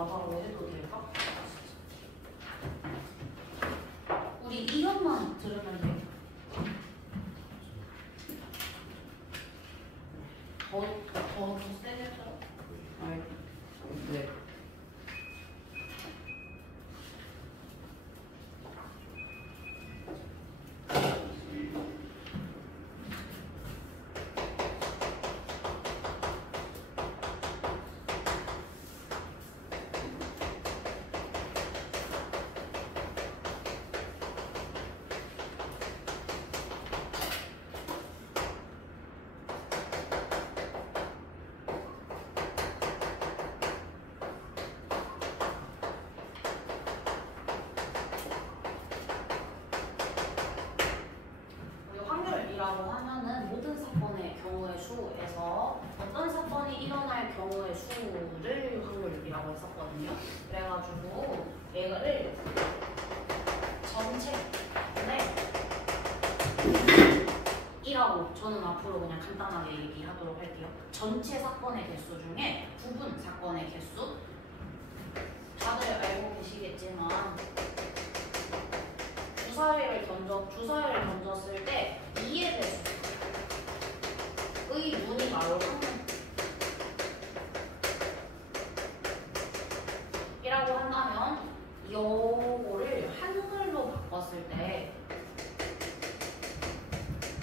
나가라고 해도 될까? 우리 이것만 들으면 돼. 더 세게 해줘. 네. 라고 하면은 모든 사건의 경우의 수에서 어떤 사건이 일어날 경우의 수를 확률이라고 했었거든요. 그래가지고 얘를 전체 이라고 저는 앞으로 그냥 간단하게 얘기하도록 할게요. 전체 사건의 개수 중에 부분 사건의 개수, 다들 알고 계시겠지만 주사위를 던졌을 때 2의 배수의 눈이 나올 확률 이라고 한다면 요거를 한글로 바꿨을 때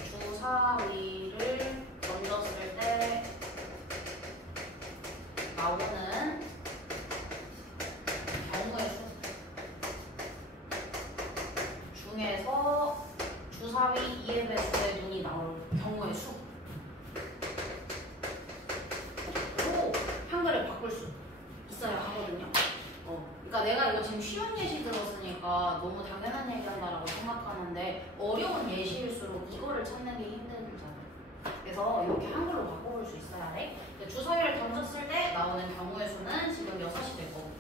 주사위를 던졌을 때 나오는 경우의 수 중에서 주사위 2의 배수의 눈이 나올 경우의 수로 한글을 바꿀 수 있어야 하거든요. 그러니까 내가 이거 지금 쉬운 예시 들었으니까 너무 당연한 얘기한다라고 생각하는데 어려운 예시일수록 이거를 찾는 게 힘든 점이에요. 그래서 이렇게 한글로 바꿔볼 수 있어야 돼. 주사위를 던졌을 때 나오는 경우의 수는 지금 6이 될 거고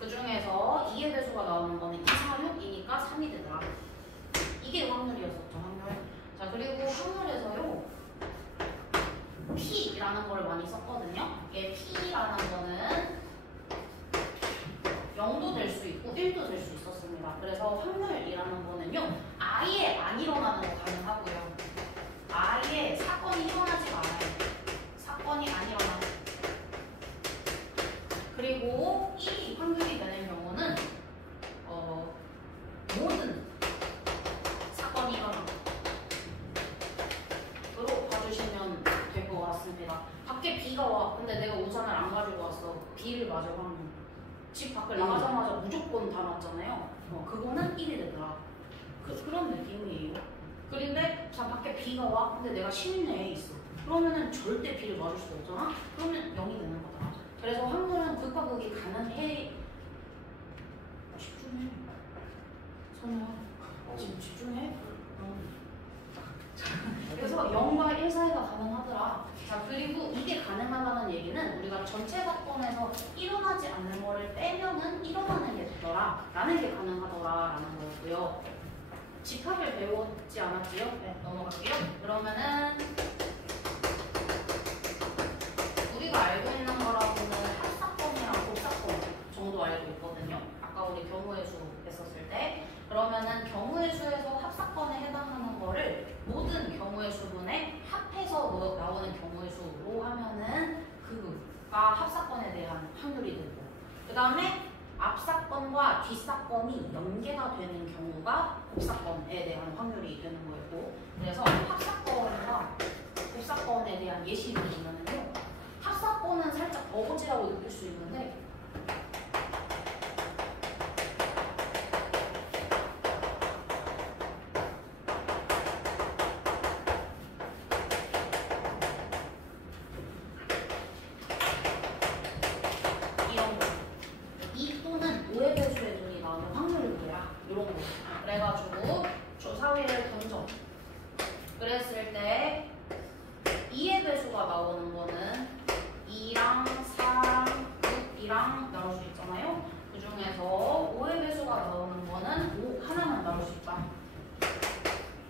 그 중에서 2의 배수가 나오는 거는 2, 4, 6이니까 3이 되더라. 이게 확률이었었죠, 확률. 자, 그리고 확률에서요, P라는 걸 많이 썼거든요. 이게 P라는 거는 0도 될 수 있고 1도 될 수 있었습니다. 그래서 확률이라는 거는요, 아예 안 일어나는 거 가능하고요. 아예 사건이 일어나지가 않아요. 사건이 안 일어나요. 그리고 이 확률이 되는 경우는 모든 사건이 일어나는 으로 봐주시면 될 것 같습니다. 밖에 비가 와. 근데 내가 우산을 안 가지고 왔어. 비를 맞을 확률. 집 밖을 나가자마자 무조건 다 맞잖아요. 그거는 1이 되더라. 그런 느낌이에요. 그런데 자 밖에 비가 와. 근데 내가 실내에 있어. 그러면은 절대 비를 맞을 수가 없잖아. 그러면 0이 되는 거다. 그래서 확률은 극과 극이 가능해. 집중해. 선우야. 지금 집중해. 그래서 0과 1 사이가 가능하더라. 자, 그리고 이게 가능하다는 얘기는 우리가 전체 사건에서 일어나지 않는 거를 빼면은 일어나는 게 되더라 라는 게 가능하더라 라는 거였고요. 집합을 배웠지 않았지요? 네, 넘어갈게요. 그러면은 우리가 알고 있는 거라고는 합사건이랑 곱사건 정도 알고 있거든요. 아까 우리 경우의 수 했었을 때. 그러면은 경우의 수에서 합사건에 해당하는 거를 모든 경우의 수분에 합해서 나오는 경우의 수로 하면은 그가 합사건에 대한 확률이 되고, 그 다음에 앞사건과 뒷사건이 연계가 되는 경우가 곱사건에 대한 확률이 되는 거였고, 그래서 합사건과 곱사건에 대한 예시를 보면은요, 합사건은 살짝 어거지라고 느낄 수 있는데 그래가지고 주사위를 던져. 그랬을 때 2의 배수가 나오는 거는 2랑 4랑 6이랑 나올 수 있잖아요. 그 중에서 5의 배수가 나오는 거는 5 하나만 나올 수 있다.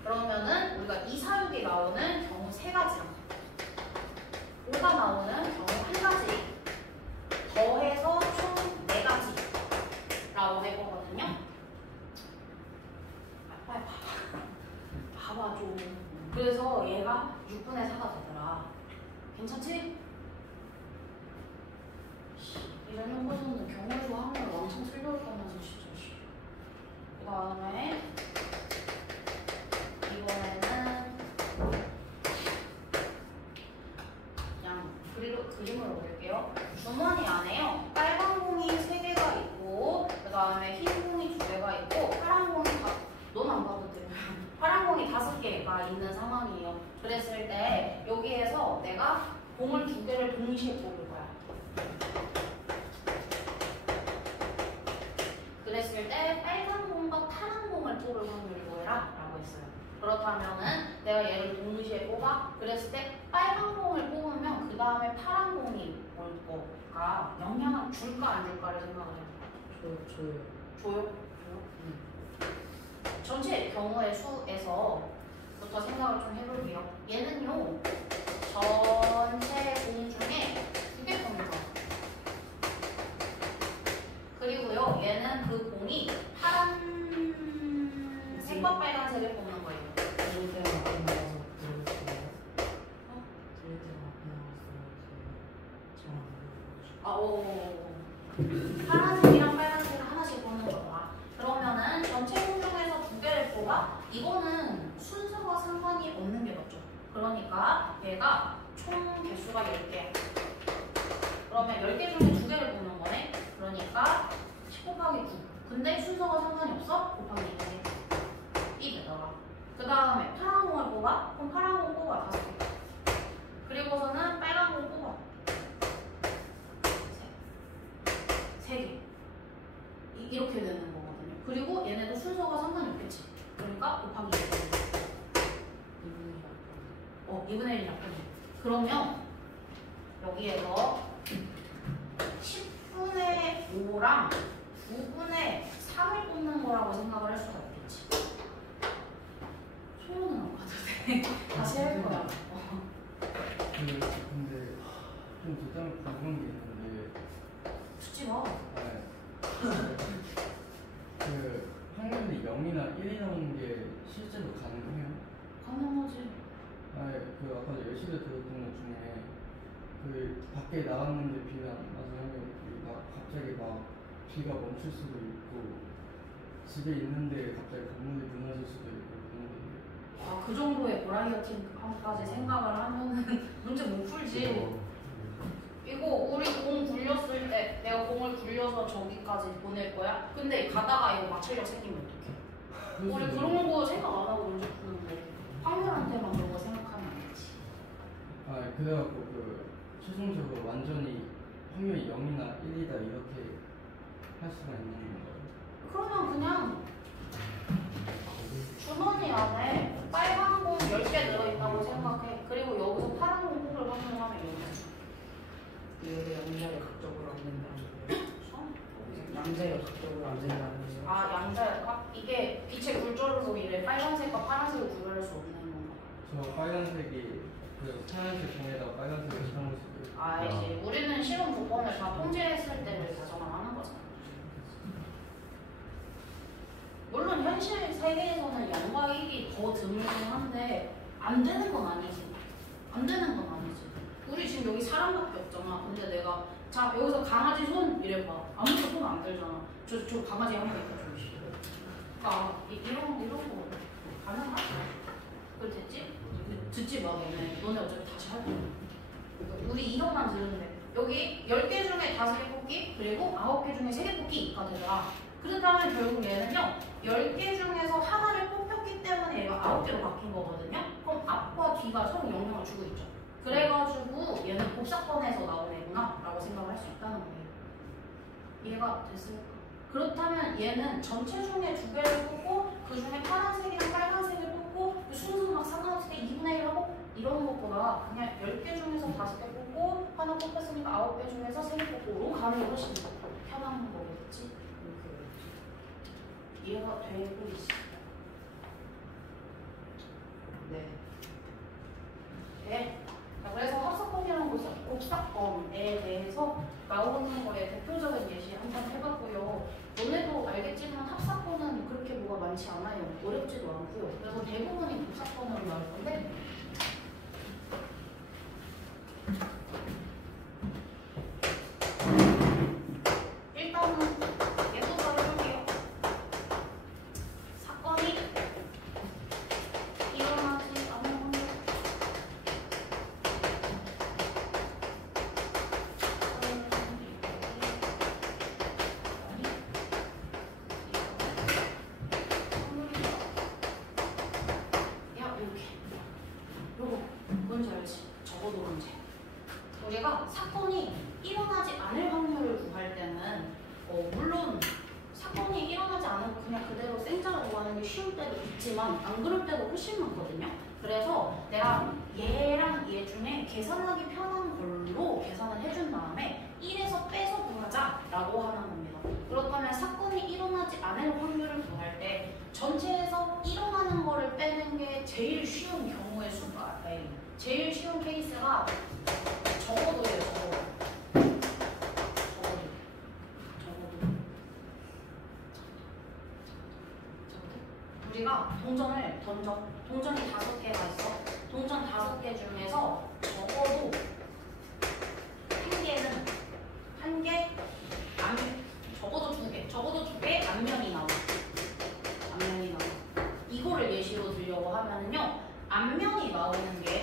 그러면은 우리가 2, 4, 6이 나오는 경우 3가지랑 5가 나오는 경우 1가지 더해서 총 괜찮지? 이러는 거는 경우의 수 확률 왕창 틀려올 거면서 진짜. 그 다음에 이번에는 그냥 그림으로 그릴게요. 주머니 안에요. 빨간 공이 3개가 있고 그 다음에 흰 공이 2개가 있고 파란 공이 너무 안 봐도 돼요. 파란 공이 5개가 있는 상황이에요. 그랬을 때 여기에서 내가 공을 2개를 동시에 뽑을 거야. 그랬을 때 빨간 공과 파란 공을 뽑을 확률이 뭐라? 라고 했어요. 그렇다면은 내가 얘를 동시에 뽑아. 그랬을 때 빨간 공을 뽑으면 그 다음에 파란 공이 올 거가 영향을 줄까 안 줄까를 생각을 해요. 줘요. 줘요? 전체 경우의 수에서부터 생각을 좀 해볼게요. 얘는요, 전체 공 중에 2개 겁니다. 그리고요, 얘는 그 공이 파란색과 빨간색을 뽑는 거예요. 들릴 때만 앞에 나와서 들을게요. 들릴 때만 앞에 나와서 잘안 파란색이랑 빨간색을 하나씩 뽑는 거다. 그러면은 전체 공 중에서 2개를 뽑아? 이거는 순서와 상관이 없는 게 맞죠. 그러니까 얘가 총 개수가 10개. 그러면 10개 중에 2개를 뽑는 거네. 그러니까 10 곱하기 9. 근데 순서가 상관이 없어? 곱하기 2개. 이 되더라. 그 다음에 파란 공을 뽑아? 그럼 파란 공 뽑아. 5개. 그리고서는 빨간 공 뽑아. 3개. 이렇게 되는 거거든요. 그리고 얘네도 순서가 상관이 없겠지. 그러니까 곱하기 2개. 2분의 1이 약분해. 그러면 여기에서 10분의 5랑 9분의 3을 뽑는 거라고 생각을 할 수가 있겠지. 소문은 안 가도 돼. 다시 할 거야. 근데 좀 뒷담화 궁금한 게 있는데 듣지 마. 그 확률이 0이나 1이 나오는 게 실제로 가능해요? 가능하지. 그 아까 예시를 들었던 것 중에 그 밖에 나갔는데 비가 안 와서 막 갑자기 막 비가 멈출 수도 있고 집에 있는데 갑자기 건물이 무너질 수도 있고 그런 건데. 그 정도의 버라이어티까지 생각을 하면은 문제 못 풀지. 이거 우리 공 굴렸을 때 내가 공을 굴려서 저기까지 보낼 거야? 근데 가다가 이거 마찰력 생기면 어떡해? 우리 그런 거 생각 안 하고 문제 푸는 거. 확률한테만 그런 거 생각하면 안 되지. 그래갖고 그 최종적으로 완전히 확률이 0이나 1이다 이렇게 할 수가 있는 건가요? 그러면 그냥 주머니 안에 빨간 공 10개 들어있다고 생각해. 그리고 여기서 파란 공 뽑을 확률을 하면 0이야. 여기 양자를 극적으로 안 된다는 거예요? 양자가 극적으로 안 된다는 거예요? 양자일까? 이게 빛의 굴절로 이래 빨간색과 파란색을 구별할 수 없는 건가? 저 빨간색이 그 파란색 공에다가 빨간색을 칠한 수도 있고. 알지. 우리는 실험 조건을 다 통제했을 때를 가정을 하는 거잖아. 물론 현실 세계에서는 0과 1이 더 드물긴 한데 안 되는 건 아니지. 안 되는 건 아니지. 우리 지금 여기 사람밖에 없잖아. 근데 내가 자 여기서 강아지 손 이래봐. 아무도 손 안 들잖아. 저 강아지 한번 있다 좀. 그러니까 이런 거 가능하지? 그걸 됐지? 듣지 마 너네 어차피 다시 할 거야. 우리 이것만 들으면 돼. 여기 10개 중에 5개 뽑기 그리고 9개 중에 3개 뽑기가 되더라. 그렇다면 결국 얘는요 10개 중에서 하나를 뽑혔기 때문에 얘가 9개로 바뀐 거거든요. 그럼 앞과 뒤가 서로 영향을 주고 있죠. 그래가지고 얘는 복사권에서 나온 애구나 라고 생각을 할 수 있다는 거예요. 이해가 됐을까? 그렇다면 얘는 전체 중에 2개를 뽑고 그 중에 파란색이랑 빨간색을 뽑고 순서 막 상관없이 2분의 1 하고 이런 것보다 그냥 10개 중에서 5개 뽑고 하나 뽑혔으니까 9개 중에서 3개 뽑고로 가는 게 훨씬 더 편한 거겠지? 이해가 되고 있어. 네. 네. 자, 그래서 합사건이랑 곱사건에 대해서 나오는 거에 대표적인 예시 한번 해봤고요. 너네도 알겠지만 합사건은 그렇게 뭐가 많지 않아요. 어렵지도 않고요. 그래서 대부분이 곱사건으로 나올 건데 일단은 예부터 해볼게요. 사건이 일어나지 않은 확률. 야, 이렇게. 요거 뭔지 알지? 적어도 문제. 우리가 사건이 일어나지 않을 확률을 구할 때는 물론 사건이 일어나지 않고 그냥 그대로 생자를 구하는 게 쉬울 때도 있지만 안 그럴 때도 훨씬 많거든요. 그래서 내가 얘랑 얘 중에 계산하기 편한 걸로 계산을 해준 다음에 1에서 빼서 구하자 라고 하는 겁니다. 그렇다면 사건이 일어나지 않을 확률을 구할 때 전체에서 일어나는 거를 빼는 게 제일 쉬운 경우의 수가 제일 쉬운 케이스가 적어도예요. 적어도 우리가 동전을 던져. 동전이 5개가 있어. 동전 5개 중에서 적어도 한 개, 적어도 2개, 적어도 2개 앞면이 나와. 앞면이 나와. 이거를 예시로 들려고 하면은요, 앞면이 나오는 게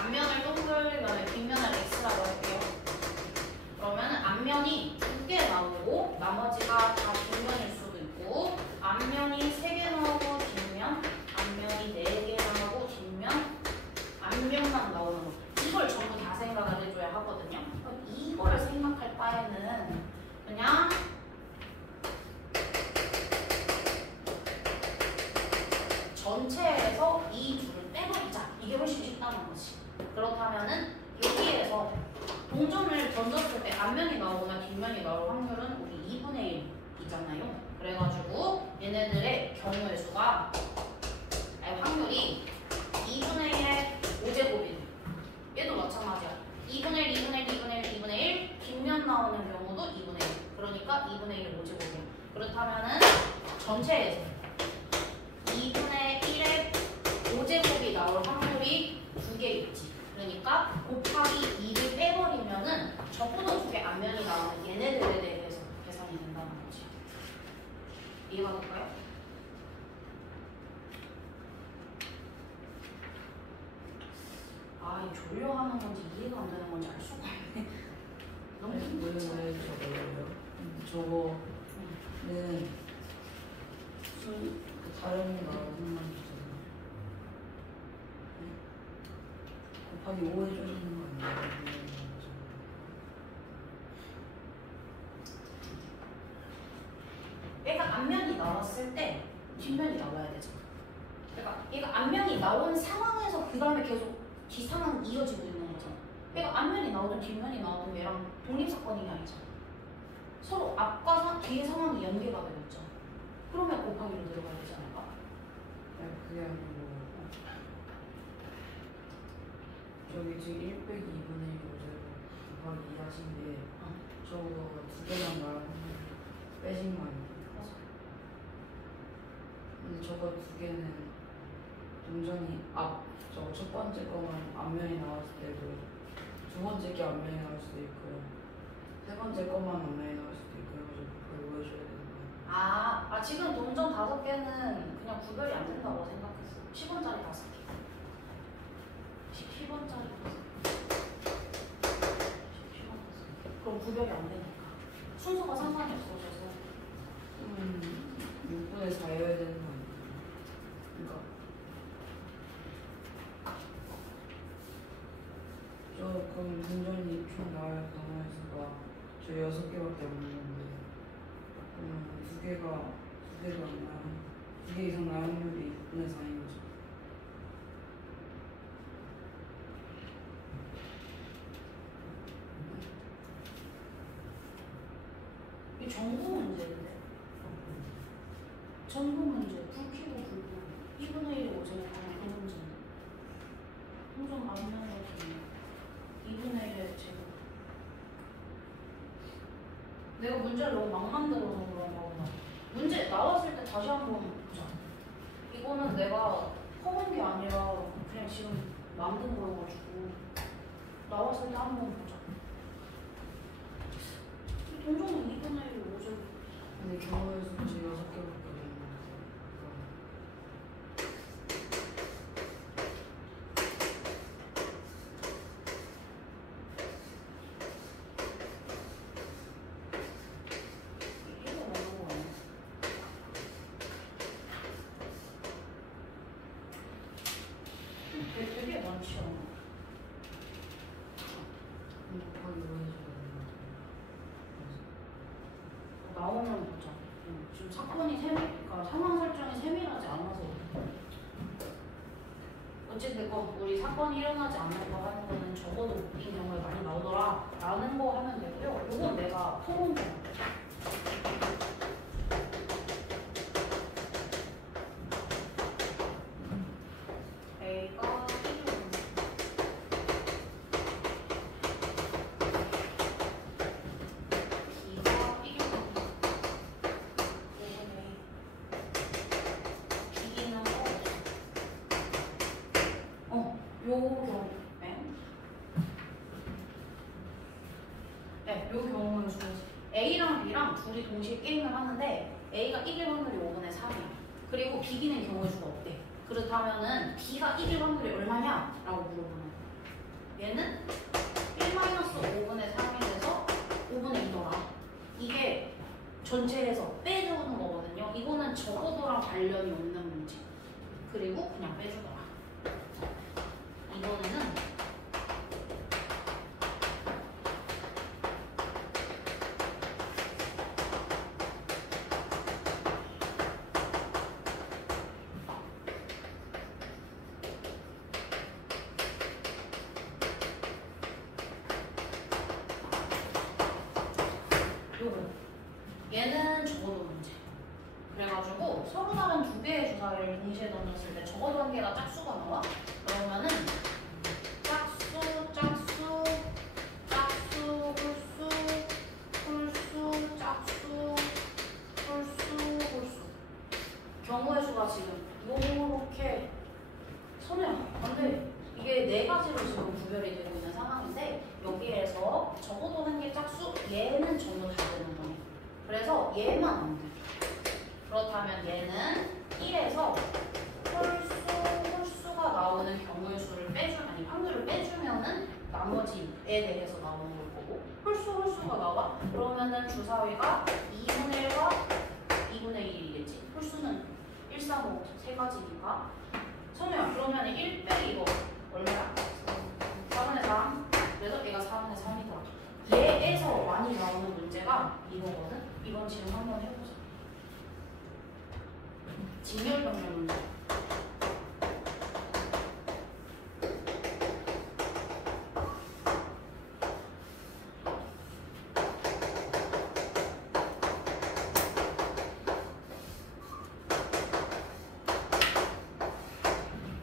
앞면을 동글면 뒷면을 x라고 할게요. 그러면 앞면이 2개 나오고 나머지가 다 뒷면일 수도 있고, 앞면이 3개 나오고 뒷면, 앞면이 4개 나오고 뒷면, 앞면만 나오는 거. 이걸 전부 다 생각을 해줘야 하거든요. 이거를 생각할 바에는 그냥 전체에서 이 둘을 빼버리자. 이게 훨씬 쉽다는 거지. 그렇다면은 여기에서 동전을 던졌을 때 앞면이 나오거나 뒷면이 나올 확률은 우리 2분의 1이잖아요. 그래가지고 얘네들의 경우의 수가 확률이 2분의 1의 5제곱이네. 얘도 마찬가지야. 2분의 1, 2분의 1, 2분의 1, 2분의 1 뒷면 나오는 경우도 2분의 1. 그러니까 2분의 1 5제곱이야. 그렇다면은 전체에서 2분의 1의 5제곱이 나올 확률이 2개 있지. 그러니까 곱하기 2를 빼버리면은 적어도 2개 앞면이 나오는 얘네들에 대해서 계산이 된다는 거지. 이해가 될까요? 아, 이 조려하는 건지 이해가 안 되는 건지 알 수가 없네. 너무 힘들죠. 왜 저거요? 저거는 다른 나라는 상관없잖아요. 곱하기 5 해주시는 거 아니에요? 얘가 앞면이 나왔을 때 뒷면이 나와야 되잖아. 그러니까 얘가 앞면이 나온 상황에서 그 다음에 계속 뒤 상황이 이어지고 있는 거잖아. 얘가 앞면이 나오든 뒷면이 나오든 얘랑 독립사건이 아니잖아. 서로 앞과 뒤의 상황이 연계가 되어 있잖아. 그러면 곱하기로 들어가야 되지 않을까? 그게 아니고 저기 지금 1 빼기 2분의 1 5제곱 곱하기 2 하신 게 저거 2개만 말하면 빼신 거 아니에요? 맞아. 근데 저거 2개는 동전이 저거 첫 번째 거만 앞면이 나왔을 때고 두 번째 게 앞면이 나올 수도 있고요. 세 번째 거만 앞면이 나올 수도 있고요. 그래서 그걸 보여줘야 되는 거예요. 지금 동전 5개는 그냥 구별이 안 된다고 생각했어. 10원짜리 5개. 10원짜리 5개. 10원 5개. 그럼 구별이 안 되니까. 순서가 상관이 없어져서. 6분의 4여야 되는 거 아니에요? 그러니까 그럼 동전이 총 나올 가능할 수가 저 6개밖에 없는데 그러면 2개가 안 나요. 2개 이상 나올 확률이 6분의 4인 거죠. 이게 전공 문제인데. 전공 문제. 불 켜고 불 끄고. 2분의 1이 5제곱하면 그 문제인데. 동전 앞면으로 되면 2분의 1의 제곱. 내가 문제를 너무 막 만들어서 그런 거구나. 문제 나왔을 때 다시 한번 보자. 이거는 내가 퍼본 게 아니라 그냥 지금 만든 거여가지고 나왔을 때 한번 보자. 동전은 2분의 1이 5죠. 근데 경우의 수 지금 6개밖에 없는 이거 어려운 거 아니야? 되게 많지 않아? 곱하기 5 해줘야 나오면 보자. 지금 사건이 그러니까 상황 설정이 세밀하지 않아서. 어찌됐건 우리 사건이 일어나지 않는 거 하는 거는 적어도 웃긴 경우에 많이 나오더라 라는 거 하면 되고요. 이건 내가 토론 좀 할게. A가 B가 B기는 요 경우, 네, 요 경우는 A랑 B랑 둘이 동시에 게임을 하는데 A가 이길 확률이 5분의 3이야. 그리고 B기는 경우의 수가 없대. 그렇다면은 B가 이길 확률이 얼마냐? 라고 물어보는 거야. 얘는 1-5분의 3이 돼서 5분의 2더라. 이게 전체에서 빼주는 거거든요. 이거는 적어도랑 관련이 없는 문제. 그리고 그냥 빼주더라. 이번에는 요거 얘는 적어도 문제. 그래가지고 서로 다른 두 개의 주사위를 동시에 던졌을 때 적어도 한 개가 짝수가 나와. 그러면은 짝수, 짝수, 짝수, 홀수, 홀수, 짝수, 홀수, 홀수. 경우의 수가 지금 요렇게 선우야, 안돼. 이게 네 가지로 지금 구별이 되고 있는 상황인데 여기에서 적어도 한 개 짝수, 얘는 전부 다 되는 거예요. 그래서 얘만 안 돼. 그렇다면 얘는 1에서 홀수가 나오는 경우의 수를 아니 확률을 빼주면은 나머지에 대해서 나오는 걸 거고 홀수가 나와? 그러면은 주사위가 2분의 1과 2분의 1이겠지. 홀수는 1, 3, 5 세 가지니까. 선우야, 그러면 1 빼기 이거 얼마야? 4분의 3. 그래서 얘가 4분의 3이더라. 얘에서 많이 나오는 문제가 이거거든? 이건 지금 한번 해보자. 직렬병렬 문제.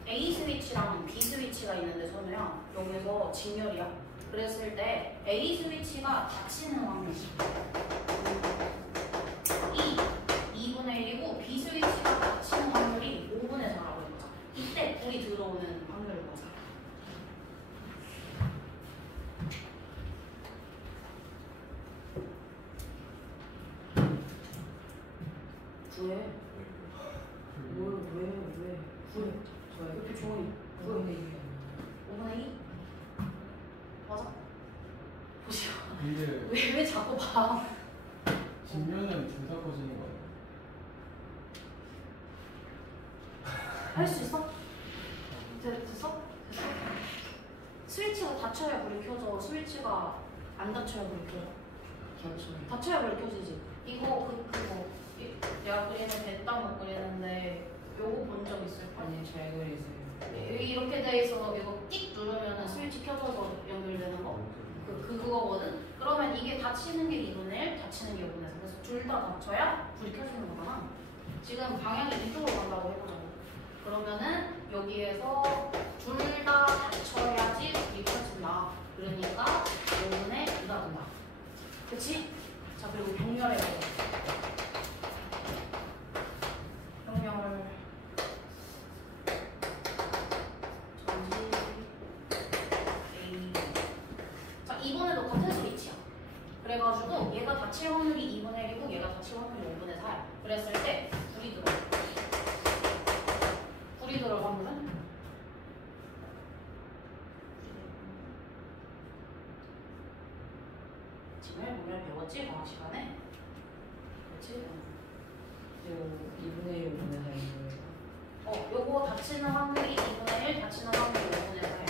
A 스위치랑 B 스위치가 있는데 선우야, 여기서 직렬이야. 그랬을 때 A 스위치가 닫히는 확률 2분의 1이고 B 스위치가 닫히는 확률이 5분의 4라고 해보자. 이때 불이 들어오는 확률을 보자. 구해. 왜? 구해. 이렇게 조용히. 5분의 2? 맞아? 보시오. 근데 왜 자꾸 봐? 뒷면은 둘 다 꺼지는 거야. 할 수 있어? 됐어? 스위치가 닫혀야 불이 켜져. 스위치가 안 닫혀야 불이 켜져. 닫혀야 불이 켜지지. 이거 내가 그리는 됐다 못 그리는데 요거 본 적 있을 거 아니야? 아니 잘 그리세요. 이렇게 돼 있어서 이거 띡 누르면 스위치 켜져서 연결되는 거? 그거거든? 그러면 이게 닫히는 게 2분의 1, 닫히는 게 5분의 4. 그래서 둘 다 닫혀야 불이 켜지는 거잖아. 지금 방향이 이쪽으로 간다고 해보자고. 그러면은 여기에서 둘 다 닫혀야지 불이 켜진다. 그러니까 5분의 2가 된다. 그치? 자, 그리고 병렬해요. 병렬 전지 그래가지고 얘가 닫힐 확률이 2분의 1이고 얘가 닫힐 확률이 5분의 4야. 그랬을 때 불이 들어. 불이 들어 확률은? 지금 오늘 배웠지? 과학 시간에? 그렇지? 그리고 2분의 1, 5분의 4인 거예요. 요거 닫히는 확률이 2분의 1, 닫히는 확률이 5분의 4야.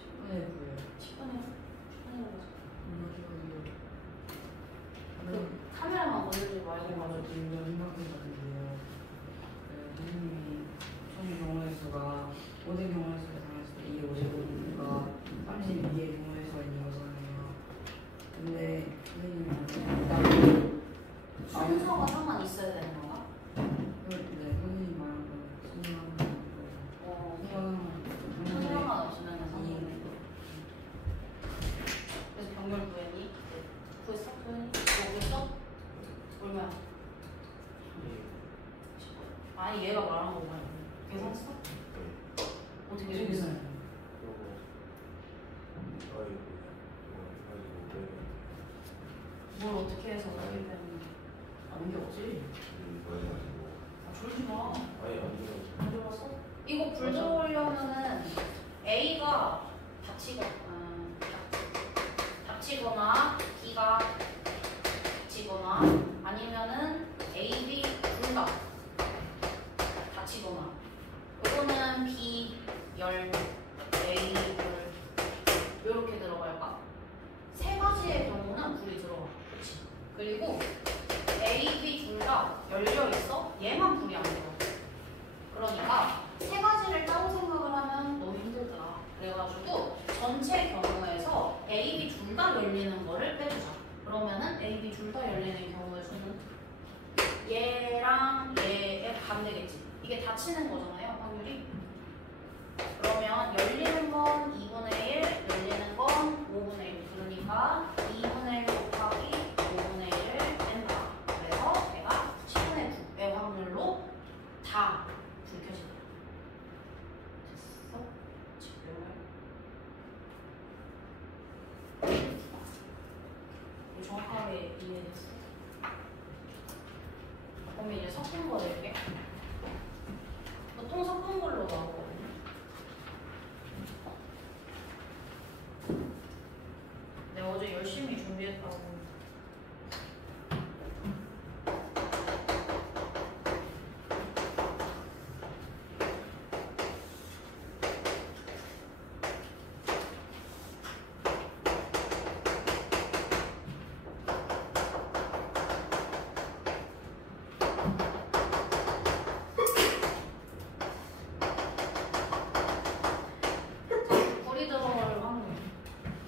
10분의 9예요. 10분의 10분의 그 그 카메라만 건들지 말고 맞아, 맞아. 인정 생각해봤는데요. 그 선생님이 총 경우의 수가 5대 경우의 수를 당했을 때 이 55가 32개의 경우의 수가 있는 거잖아요. 근데 선생님이 딱 순서가 상관 있어야 되는 건가? 네, 선생님 말한 거 순서한 거 순서 순서는 상관없으면 이 상관없는 거. 그래서 병렬 구했니? 구했어? 구했니? 구했어? 얼마야? 아니 얘가 말한 거 뭐야? 계산했어? 어떻게 어떻게 계산? 계산해요? 뭘 어떻게 해서 어떻게 되는 아는 게 없지. 졸지 마. 안 졸았어? 이거 불 들어오려면은 A가 닫히거나 B가 닫히거나 아니면은 A, B 둘 다 닫히거나 이거는 B 열 A 열 이렇게 들어갈까? 세 가지의 경우는 불이 들어가. 그치? 그리고 A, B 둘 다 열려 있어? 얘만 불이 안 들어. 그러니까 세 가지를 따로 생각을 하면 너무 힘들더라. 그래가지고 전체 경우에서 A, B 둘 다 열리는 거를 빼주자. 그러면은 A, B 둘 다 열리는 경우의 수는 얘랑 얘의 반 되겠지. 이게 닫히는 거잖아요, 확률이. 그러면 열리는 건 2분의 1, 열리는 건 5분의 1. 그러니까 2분의 1 곱하기 5분의 1을 뺀다. 그래서 내가 10분의 9의 확률로 다 불 켜진다. 됐어? 집중을. 정확하게 이해됐어? 그럼 이제 섞은 거 낼게. 보통 섞은 걸로 나오거든요. 내가 어제 열심히 준비했다고. 불이 들어올 확률.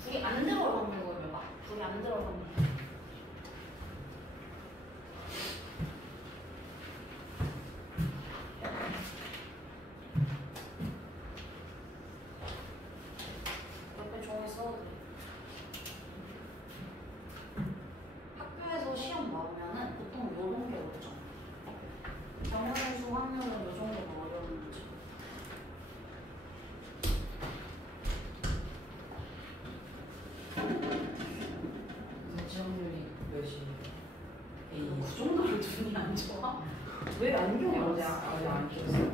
불이 안 들어올 확률 보여봐. 불이 안 들어올 확률. 옆에 종이 써도 돼. 학교에서 시험 나오면은 보통 요런 게 오죠. 경우의 수 확률은 요 정도가 어려운 문제. 대체 확률이 몇이에요? A. 그 정도로 눈이 안 좋아? 왜 안경이 어제 없어? 어제 안 켰어요.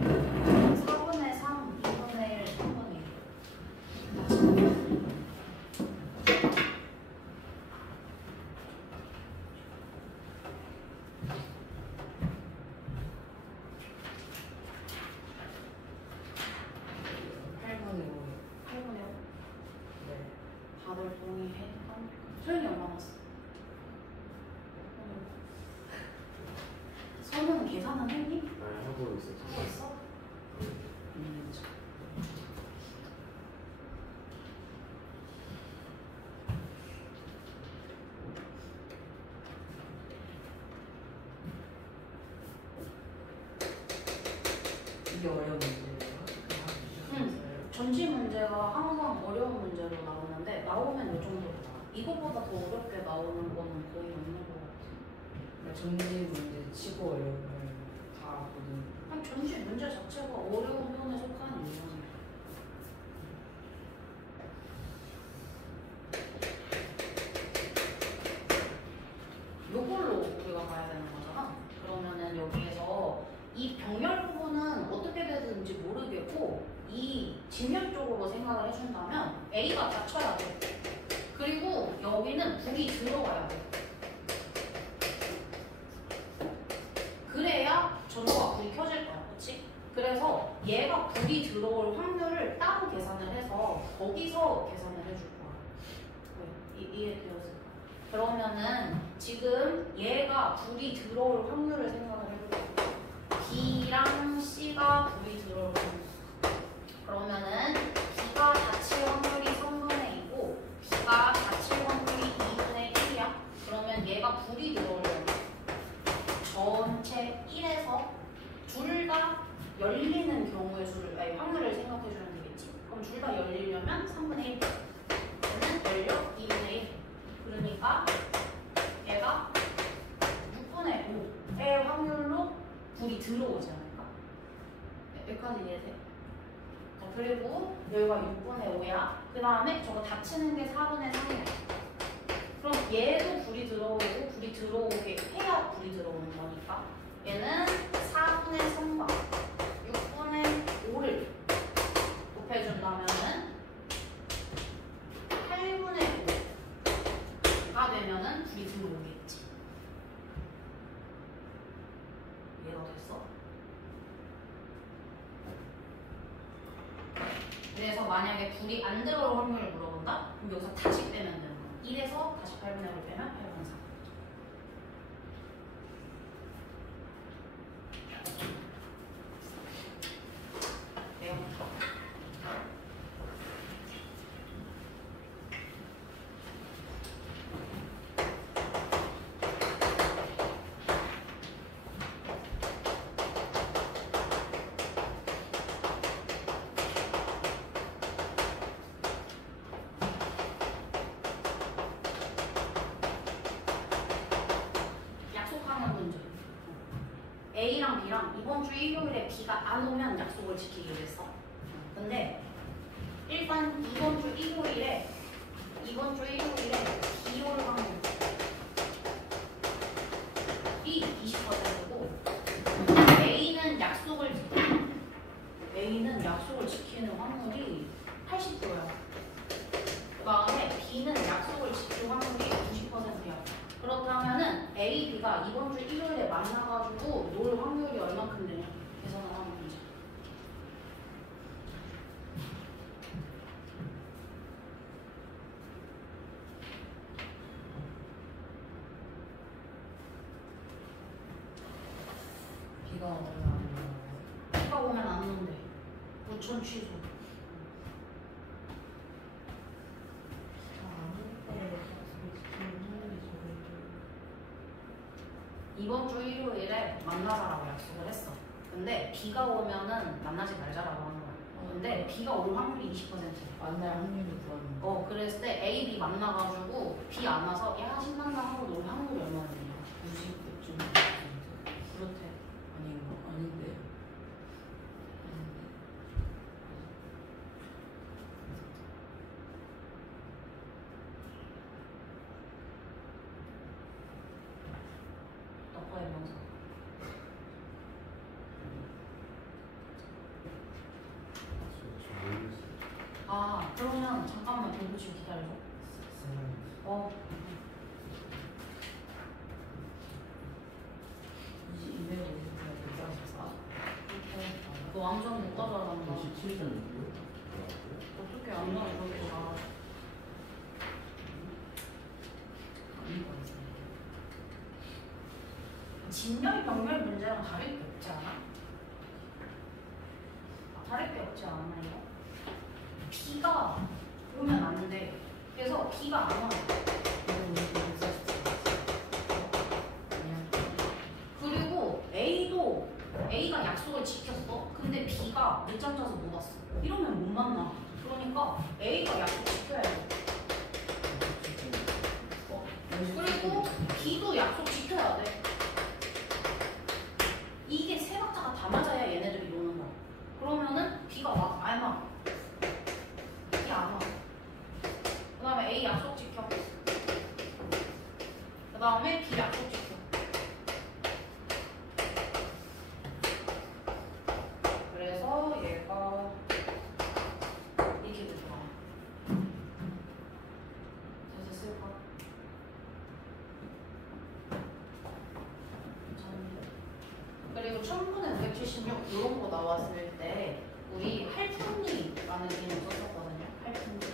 4분의 3, 2분의 1, 3분의 1. 팔번에 오요. 8분의 5. 네. 다들 동의해? 소연이 얼마 남았어? 선우는 계산은 했니? 하고 있었죠. 하고 있어? 이게 어려운 문제예요. 전지 문제가 항상 어려운 문제로 나오는데 나오면 이 정도로 나와. 이거보다 더 어렵게 나오는 거는 거의 없는 것 같아. 전지 문제 치고 어려운 거예요. 다 거든. 그냥 전지 문제 자체가 어려운 편에 속하는 유형이야. 맞춰야 돼. 그리고 여기는 불이 들어와야 돼. 그래야 전구가 불이 켜질 거야. 그치? 그래서 얘가 불이 들어올 확률을 따로 계산을 해서 거기서 계산을 해줄 거야. 이해되었을까? 그러면은 지금 얘가 불이 들어올 확률을 생각을 해볼게. B랑 C가 불이 들어올 확률. 그러면은 B가 닫힐 확률이 3분의 2고 B가 닫힐 확률이 2분의 1이야. 그러면 얘가 불이 들어오려면 전체 1에서 둘 다 열리는 경우의 수를, 아니 확률을 생각해주면 되겠지. 그럼 둘 다 열리려면 3분의 1. 얘는 열려 2분의 1. 그러니까 얘가 6분의 5의 확률로 불이 들어오지 않을까? 여기까지 이해돼? 그리고 여기가 6분의 5야. 그 다음에 저거 닫히는 게 4분의 3이야. 그럼 얘도 불이 들어오고 불이 들어오게 해야 불이 들어오는 거니까 얘는 4분의 3과 6분의 5를 곱해준다면은 8분의 5가 되면은 불이 들어오겠지. 이해가 됐어? 그래서 만약에 불이 안 들어올 확률을 물어본다? 그럼 여기서 다시 빼면 되는 거야. 1에서 다시 8분의 5를 빼면 8분의 4. 내용. 약속하는 문제. A랑 B랑 이번 주 일요일에 B가 안 오면 약속을 지키기로 했어. 근데 일단 이번 주 일요일에 B 올 확률이 20%고 A는 약속을 지키는 확률이 80%야. 그 다음에 B는 약속을 지킬 확률이 90%야. 그렇다면은 A, B가 이번 주 일요일에 만나가지고 놀 확률이 얼만큼 되냐? 계산을 하는 문제. 비가 오면 안 나와요. 비가 오면 안 오는데 우천 취소. 이번 주 일요일에 만나자라고 약속을 했어. 근데 비가 오면은 만나지 말자라고 하는 거야. 근데 비가 올 확률이 20%야. 만날 확률이 구하는 그랬을 때 A, B 만나가지고 B 안 와서 야 신난다 하고 놀 확률이 얼마나 되냐? 99.9%. 그렇대. 아닌가? 아닌데. 너과의 명사. 아 그러면 잠깐만 돌붙이고 기다려줘. 어. 250가 144. 너 완전 못 가져간다. 27.6이요? 어떻게 안 나와 이렇게 잘. 진열 병렬 문제랑 다를 게 없지 않아? 다를 게 없지 않나요? 비가 오면 안 돼. 그래서 비가 안 와요. 그리고 A가 약속을 지켰어. 근데 B가 늦잠 자서 못 왔어. 이러면 못 만나. 그러니까 A가 약속 지켜야 돼. 그리고 B도 약속 지켜야 돼. 이게 세 박자가 다 맞아야 얘네들이 노는 거야. 그러면은 B가 와, 안 와. B 안 와. 그 다음에 A 약속 지켜. 그 다음에 B 약속 지켜. 그래서 얘가 이렇게 되더라. 176 이런 거 나왔을 때 우리 할풍리라는 개념 썼었거든요. 할풍리.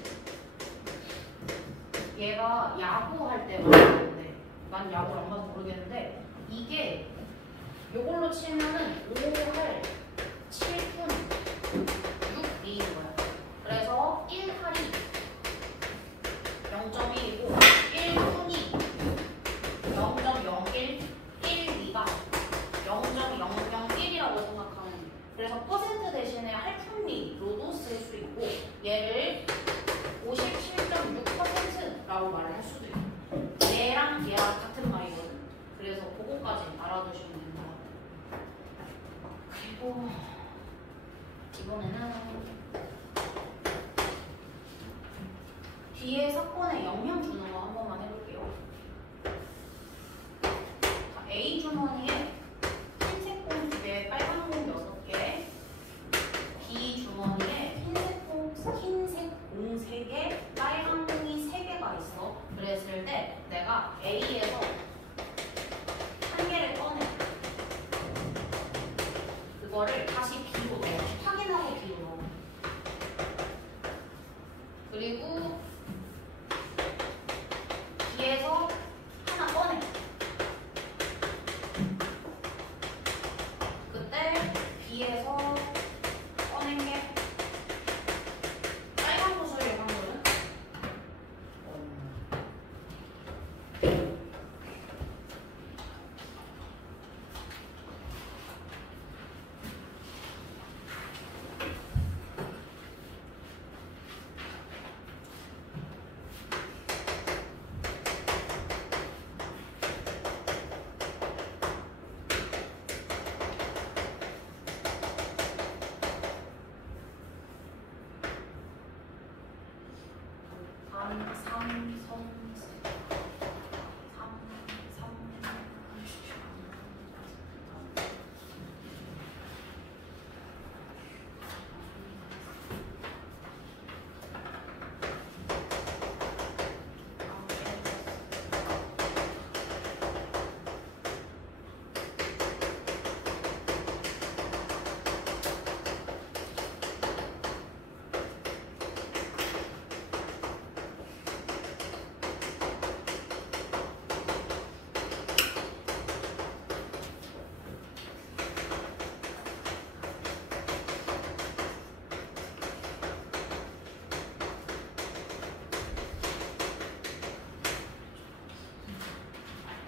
얘가 야구 할 때 말하는데 난 야구를 안 봐서 모르겠는데 이게 요걸로 치면은 5할 7분 6리인 거야. 그래서 1할이 0.1이고 1분이 0.01, 1리가 0.001이라고 생각하면 돼. 그래서 퍼센트 대신에 할풍리로도 쓸 수 있고 얘를 57.6%라고 말을 할 수도 있고 얘랑 얘랑 같은 말이거든. 그래서 그거까지 알아두시면 된다. 그리고 이번에는 뒤에 사건에 영향 주는 거 한 번만 해볼게요. 자, A 주머니에 흰색 공 2개, 빨간 공 6개, B 주머니에 흰색 공 3개, 빨간 공이 3개가 있어. 그랬을 때 내가 A에서 한 개를 꺼내. 그거를 다시 B로 넣어. 확인하고 B로 넣어. 그리고 B에서 하나 꺼내. 그때 B에서 꺼낸 게 빨간 구슬의 확률은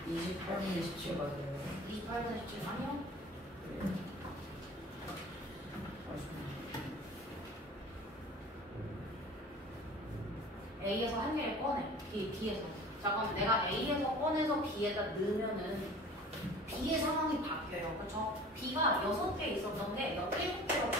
이 28분 27 맞아요. 28분 17 아니요? 네. A에서 한 개를 꺼내. B에서. 잠깐만 내가 A에서 꺼내서 B에다 넣으면은 B의 상황이 바뀌어요. 그렇죠? B가 6개 있었던 게 7개로 바뀌어요.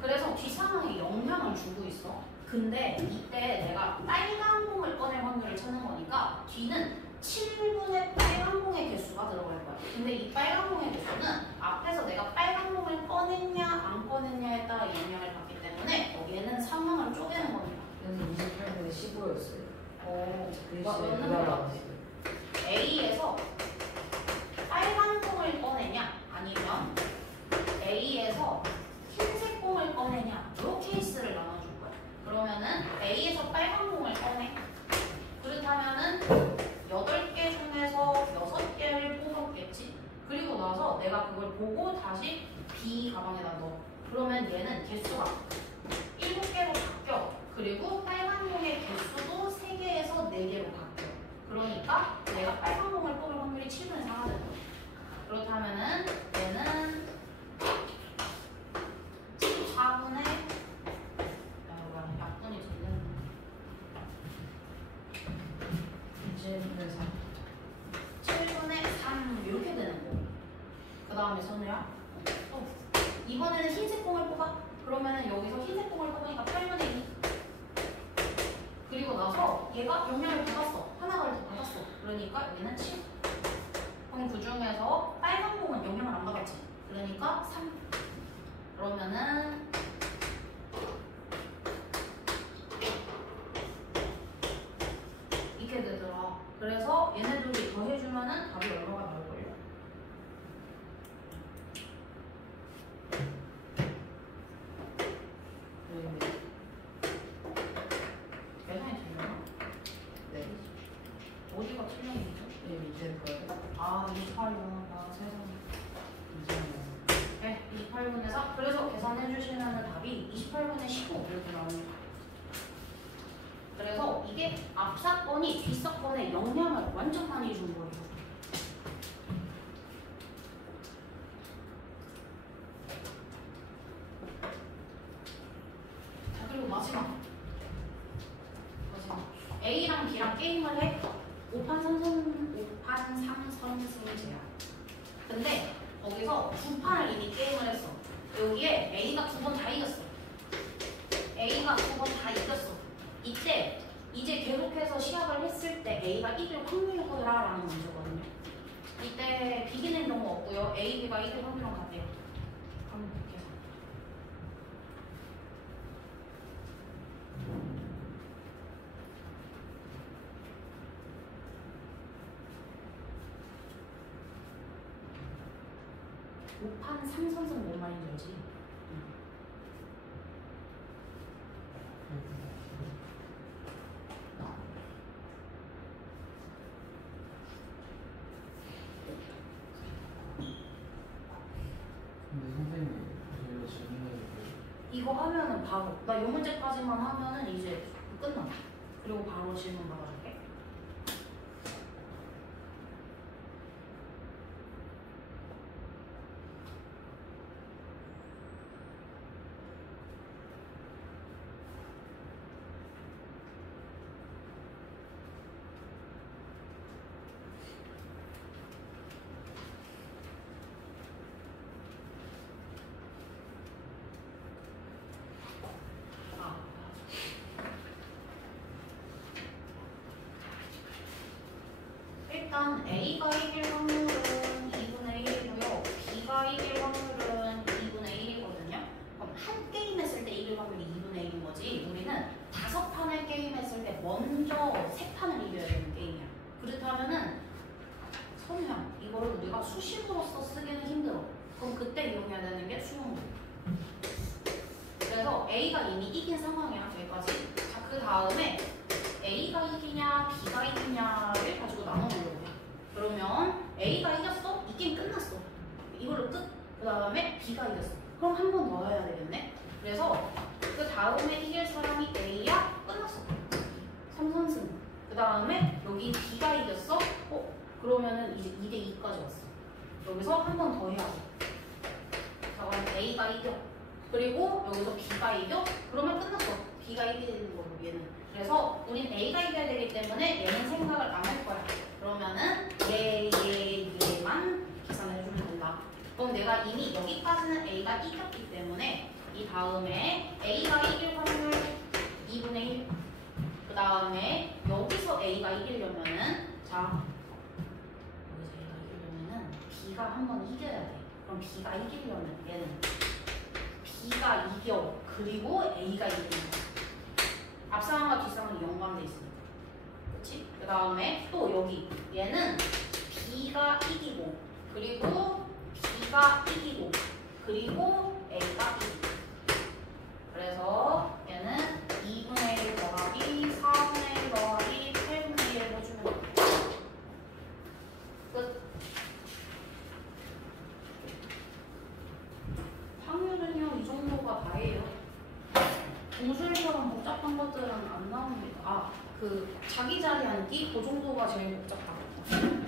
그래서 뒤 상황에 영향을 주고 있어. 근데 이때 내가 빨간 공을 꺼낼 확률을 찾는 거니까 뒤는 7분의 빨간 공의 개수가 들어갈 거야. 근데 이 빨간 공의 개수는 앞에서 내가 빨간 공을 꺼냈냐 안 꺼냈냐에 따라 영향을 받기 때문에 거기에는 상황을 쪼개는 겁니다. 그래서 28분에 15였어요. 글쎄, 글쎄, 그날 나왔어요. A에서 빨간 공을 꺼내냐 아니면 A에서 흰색 공을 꺼내냐 이 케이스를 나눠줄 거야. 그러면은 A에서 빨간 공을 꺼내. 그렇다면은 8개 중에서 6개를 뽑았겠지. 그리고 나서 내가 그걸 보고 다시 B 가방에다 넣어. 그러면 얘는 개수가 7개로 바뀌어. 그리고 빨간 공의 개수도 3개에서 4개로 바뀌어. 그러니까 내가 빨간 공을 뽑을 확률이 7분의 4가 되는 거야. 그렇다면은 얘는 14분의 약분이 되는 7분의 3. 7분의 3 이렇게 되는 거. 그 다음에 선우야 또 이번에는 흰색 공을 뽑아. 그러면은 여기서 흰색 공을 뽑으니까 8분의 2. 그리고 나서 얘가 영향을 받았어. 하나가 더 받았어. 그러니까 얘는 7. 그럼 그 중에서 빨간 공은 영향을 안 받았지. 그러니까 3. 그러면은 이렇게 되더라. 그래서 얘네들이 더해주면은 답이 얼마가 나올걸요? 어디가 틀렸는지? 네, 밑에 거예요. 아 28분. 아 세상에. 이상해요. 네 28분의 4. 그래서 계산해 주시면 답이 28분의 15 이렇게 나옵니다. 그래서 이게 앞사건이 뒷사건에 영향을 완전 많이 준 거예요. 자 그리고 마지막 A랑 B랑 게임을 해. 5판 3선승제야. 근데 거기서 두 판을 이미 게임을 했어. 여기에 A가 두 번 다 이겼어. A가 두 번 다 이겼어. 이때 이제 계속해서 시합을 했을 때 A가 이길 확률이 커라라는 문제거든요. 이때 비기는 경우 없고요. A, B가 이길 확률은 같대요. 한번 볼게요. 오판 3선승 뭔 말인지 알지? 근데 선생님 저희가 질문을 이거 하면은 바로 나 요 문제까지만 하면은 이제 끝나. 그리고 바로 질문 받아줄게. 일단 A가 이길 확률은 2분의 1이고요. B가 이길 확률은 2분의 1이거든요. 그럼 한 게임 했을 때 이길 확률이 2분의 1인 거지. 우리는 5판을 게임 했을 때 먼저 3판을 이겨야 되는 게임이야. 그렇다면은 선우야, 이거를 우리가 수식으로서 쓰기는 힘들어. 그럼 그때 이용해야 되는 게 수용도. 그래서 A가 이미 이긴 상황이야. 여기까지. 자, 그 다음에 A가 이기냐 B가 이기냐를 가지고 나눠보려고 해. 그러면 A가 이겼어? 이 게임 끝났어. 이걸로 끝. 그 다음에 B가 이겼어. 그럼 한 번 더 해야 되겠네. 그래서 그 다음에 이길 사람이 A야? 끝났어. 3선승. 그 다음에 여기 B가 이겼어? 그러면은 이제 2대2까지 왔어. 여기서 한 번 더 해야 돼. 자, 그럼 A가 이겨. 그리고 여기서 B가 이겨? 그러면 끝났어. B가 이기는 거고 얘는. 그래서 우린 A가 이겨야 되기 때문에 얘는 생각을 안 할 거야. 그러면은 얘만 계산해주면 된다. 그럼 내가 이미 여기까지는 A가 이겼기 때문에 이 다음에 A가 이길 확률 2분의 1. 그 다음에 여기서 A가 이기려면은 자 여기서 A가 이기려면은 B가 한번 이겨야 돼. 그럼 B가 이기려면 얘는 B가 이겨. 그리고 A가 이기는 거야. 앞상황과 뒷상황이 연관돼 있으니까. 그치? 그 다음에 또 여기 얘는 B가 이기고 그리고 B가 이기고 그리고 A가 이기고. 그래서 얘는 2분의 1 더하기 4분의 1 더하기 8분의 1 해주면 돼. 끝. 확률은요 이 정도가 다예요. 공술처럼 복잡한 것들은 안 나옵니다. 그 자기 자리 앉기 그 정도가 제일 복잡하거든요.